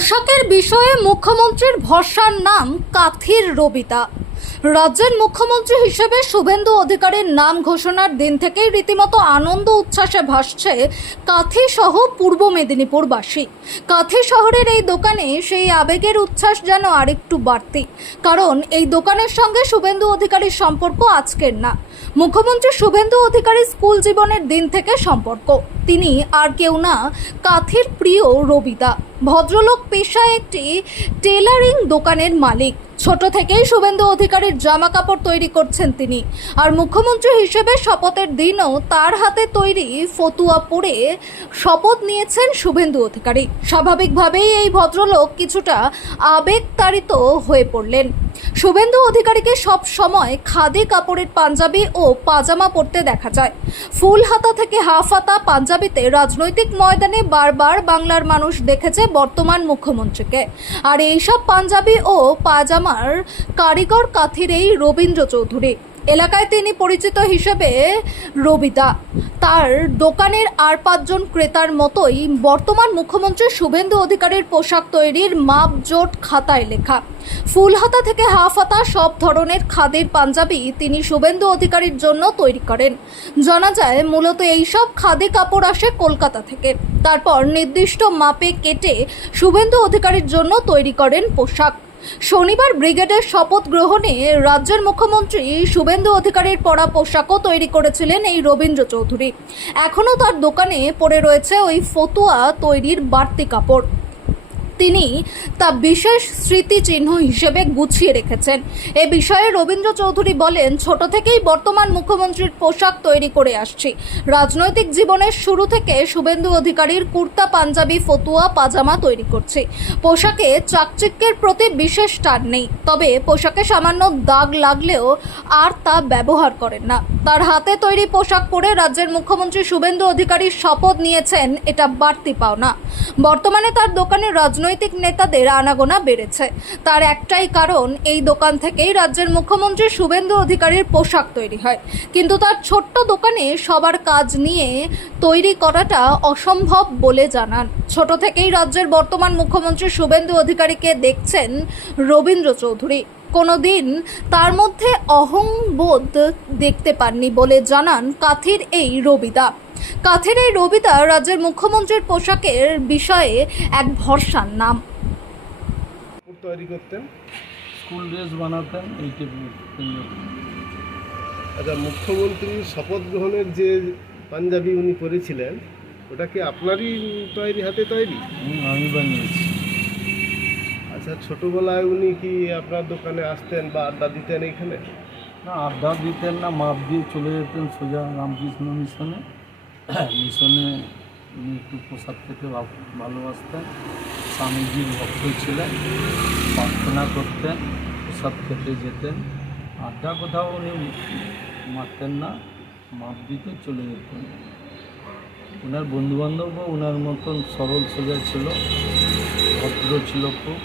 পোশাকের বিষয়ে মুখ্যমন্ত্রীর ভরসার নাম কাথির রবিতা। রাজ্যের মুখ্যমন্ত্রী হিসেবে শুভেন্দু অধিকারীর নাম ঘোষণার দিন থেকেই রীতিমতো আনন্দ উচ্ছ্বাসে ভাসছে কাথি সহ পূর্ব মেদিনীপুরবাসী। কাথি শহরের এই দোকানে সেই আবেগের উচ্ছ্বাস যেন আরেকটু বাড়তি, কারণ এই দোকানের সঙ্গে শুভেন্দু অধিকারীর সম্পর্ক আজকের না। মুখ্যমন্ত্রী শুভেন্দু অধিকারী স্কুল জীবনের দিন থেকে সম্পর্ক। তিনি আর কেউ না, কাথির প্রিয় রবিদা। ভদ্রলোক পেশায় একটি টেলারিং দোকানের মালিক। ছোট থেকেই শুভেন্দু অধিকারীর জামা কাপড় তৈরি করছেন তিনি। আর মুখ্যমন্ত্রী হিসেবে শপথের দিনও তার হাতে তৈরি ফতুয়া পরে শপথ নিয়েছেন শুভেন্দু অধিকারী। স্বাভাবিকভাবেই এই ভদ্রলোক কিছুটা আবেগতাড়িত হয়ে পড়লেন। শুভেন্দু অধিকারীকে সব সময় খাদি কাপড়ের পাঞ্জাবি ও পাজামা পরতে দেখা যায়। ফুল হাতা থেকে হাফ হাতা পাঞ্জাবিতে রাজনৈতিক ময়দানে বারবার বাংলার মানুষ দেখেছে বর্তমান মুখ্যমন্ত্রীকে। আর এইসব পাঞ্জাবি ও পাজামার কারিগর কাথির এই রবীন্দ্র চৌধুরী। এলাকায় তিনি পরিচিত হিসেবে রবিদা। তার দোকানের আর 5 জন ক্রেতার মতোই বর্তমান মুখ্যমন্ত্রী শুভেন্দু অধিকারীর পোশাক তৈরির মাপজোট খাতায় লেখা। ফুল হাতা থেকে হাফ হাতা সব ধরনের খাদির পাঞ্জাবি তিনি শুভেন্দু অধিকারীর জন্য তৈরি করেন। জানা যায় মূলত এইসব খাদি কাপড় আসে কলকাতা থেকে, তারপর নির্দিষ্ট মাপে কেটে শুভেন্দু অধিকারীর জন্য তৈরি করেন পোশাক। শনিবার ব্রিগেডের শপথ গ্রহণে রাজ্যের মুখ্যমন্ত্রী শুভেন্দু অধিকারীর পরা পোশাকও তৈরি করেছিলেন এই রবীন্দ্র চৌধুরী। এখনও তার দোকানে পড়ে রয়েছে ওই ফতুয়া তৈরির বাড়তি কাপড়। তিনি তা বিশেষ স্মৃতিচিহ্ন হিসেবে গুছিয়ে রেখেছেন। এ বিষয়ে রবীন্দ্র চৌধুরী বলেন, ছোট থেকেই বর্তমান মুখ্যমন্ত্রীর পোশাক তৈরি করে আসছি। রাজনৈতিক জীবনের শুরু থেকে শুভেন্দু অধিকারীর কুর্তা পাঞ্জাবি ফতুয়া পাজামা তৈরি করছি। পোশাকে চাকচিক্যের প্রতি বিশেষ টান নেই, তবে পোশাকে সামান্য দাগ লাগলেও আর তা ব্যবহার করেন না। তার হাতে তৈরি পোশাক পরে রাজ্যের মুখ্যমন্ত্রী শুভেন্দু অধিকারীর শপথ নিয়েছেন, এটা বাড়তি পাওনা। বর্তমানে তার দোকানে রাজনৈতিক নেতাদের আনাগোনা বেড়েছে। তার একটাই কারণ, এই দোকান থেকেই রাজ্যের মুখ্যমন্ত্রী শুভেন্দু অধিকারীর পোশাক তৈরি হয়। কিন্তু তার ছোট্ট দোকানে সবার কাজ নিয়ে তৈরি করাটা অসম্ভব বলে জানান। ছোট থেকেই রাজ্যের বর্তমান মুখ্যমন্ত্রী শুভেন্দু অধিকারীকে দেখছেন রবীন্দ্র চৌধুরী। কোনোদিন তার মধ্যে অহংবোধ দেখতে পাননি বলে জানান কাথির এই রবিদা। কাথির এই রবিদা রাজ্যের মুখ্যমন্ত্রীর পোশাকের বিষয়ে এক ভরসার নাম। তৈরি করতেন, স্কুল ড্রেস বানাতেন, এই আচ্ছা, মুখ্যমন্ত্রীর শপথ গ্রহণের যে পাঞ্জাবি উনি পরেছিলেন, ওটা কি আপনারই তৈরি, হাতে তৈরি? আমি বানিয়েছি। আচ্ছা, ছোটবেলায় উনি কি আপনার দোকানে আসতেন বা আড্ডা দিতেন এইখানে? না, আড্ডা দিতেন না, মাপ দিয়ে চলে যেতেন সোজা রামকৃষ্ণ মিশনে। মিশনে উনি একটু পোশাক খেতে ভালোবাসতেন। স্বামীজির ভক্ত ছিলেন, প্রার্থনা করতেন, প্রসাদ খেতে যেতেন। আড্ডা কোথাও উনি মারতেন না, মাপ দিতে চলে যেতেন। ওনার বন্ধুবান্ধবও ওনার মতন সরল সোজা ছিল, ভদ্র ছিল খুব।